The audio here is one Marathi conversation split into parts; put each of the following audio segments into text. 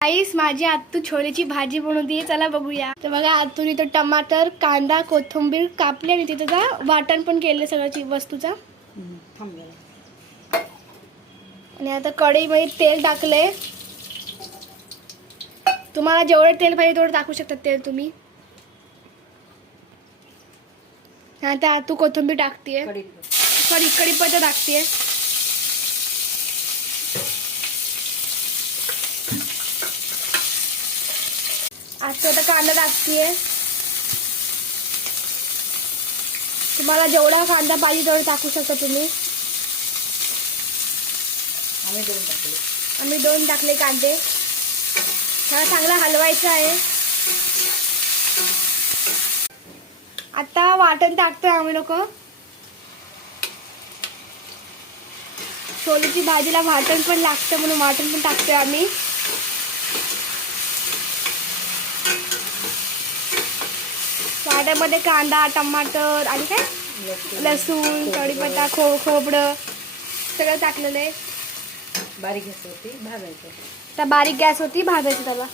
आईस माझी आत्तू छोलेची भाजी बनवते, चला बघूया. तर बघा आत्तूने तो टमाटर, कांदा, कोथिंबीर कापली आणि तिथं वाटण पण केलं सगळ्याची वस्तूचा. आणि आता कढईमध्ये तेल टाकले. तुम्हाला जेवढे तेल पाहिजे तेवढं टाकू शकता तेल तुम्ही. आता आत्तू कोथिंबीर टाकतेय, कढीपत्ता टाकतेय. आता कांदा टाकतेय. तुम्हाला जेवढा कांदा पाहिजे तेवढा टाकू शकता तुम्ही. आम्ही दोन टाकले कांदे. ह्याला चांगला हलवायचं आहे. आता वाटण टाकतोय आम्ही लोक. छोलेची भाजीला वाटण पण लागतं म्हणून वाटण पण टाकतोय आम्ही. वाट्यामध्ये कांदा, टमाटर आणि काय लसूण, कढीपत्ता, खोबरं सगळं टाकलेलं आहे. बारीक गॅस होती भाजायचं. त्या बारीक गॅस होती भाजायचं त्याला.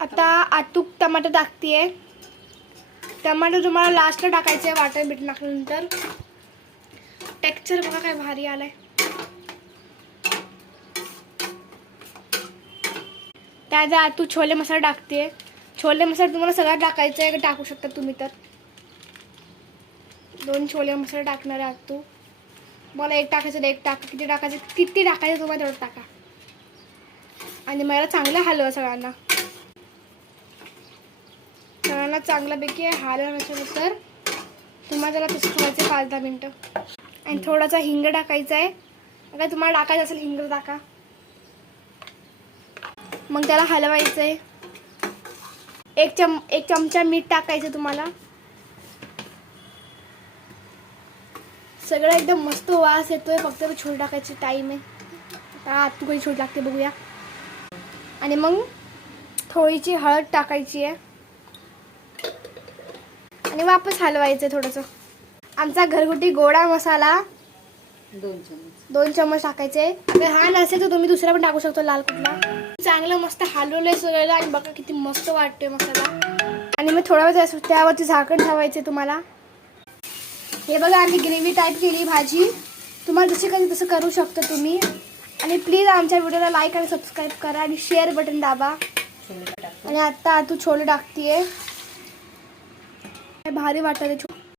आता आतूक टमाटर टाकतेय. टमाटर तुम्हाला लास्टला टाकायचे वाटण बीट टाकल्यानंतर. टेक्स्चर बघा काय भारी आलाय. त्याचा आतू छोले मसाला टाकते. छोले मसाला तुम्हाला सगळा टाकायचा आहे, टाकू शकता तुम्ही. तर 2 छोले मसाला टाकणार आहे आतू. मला एक टाकायचं, एक टाका. किती टाकायचं तुम्हाला तेवढं टाका. आणि मला चांगलं हलवा सगळ्यांना चांगल्यापैकी हलवल्यानंतर तुम्हाला त्याला तसं ठेवायचं 5-10 मिनटं. आणि थोडासा हिंग टाकायचा आहे. अगर तुम्हाला टाकायचं असेल हिंग टाका. मग त्याला हलवायचं आहे. एक चमचा मीठ टाकायचं तुम्हाला. सगळं एकदम मस्त वास येतोय. फक्त छोले टाकायची टाईम आहे. आता आतू काही छोले लागते बघूया. आणि मग थोडीशी हळद टाकायची आहे आणि वापस हलवायचं आहे थोडंसं. आमचा घरगुती गोडा मसाला 2 चम्मच टाकायचे. अगर हा नसेल तर तुम्ही दुसरा पण टाकू शकतो, लाल कुठला. चांगलं मस्त हलवलंय सगळं आणि बघा किती मस्त वाटतोय मसाला. आणि मग थोडा वेळ त्यावरती झाकण ठेवायचे तुम्हाला. हे बघा आम्ही ग्रेव्ही टाईप केली भाजी. तुम्हाला जशी कधी तसं करू शकता तुम्ही. आणि प्लीज आमच्या व्हिडिओला लाईक आणि सबस्क्राईब करा आणि शेअर बटन दाबा. आणि आता आतू छोले टाकतीये. भारी वाटत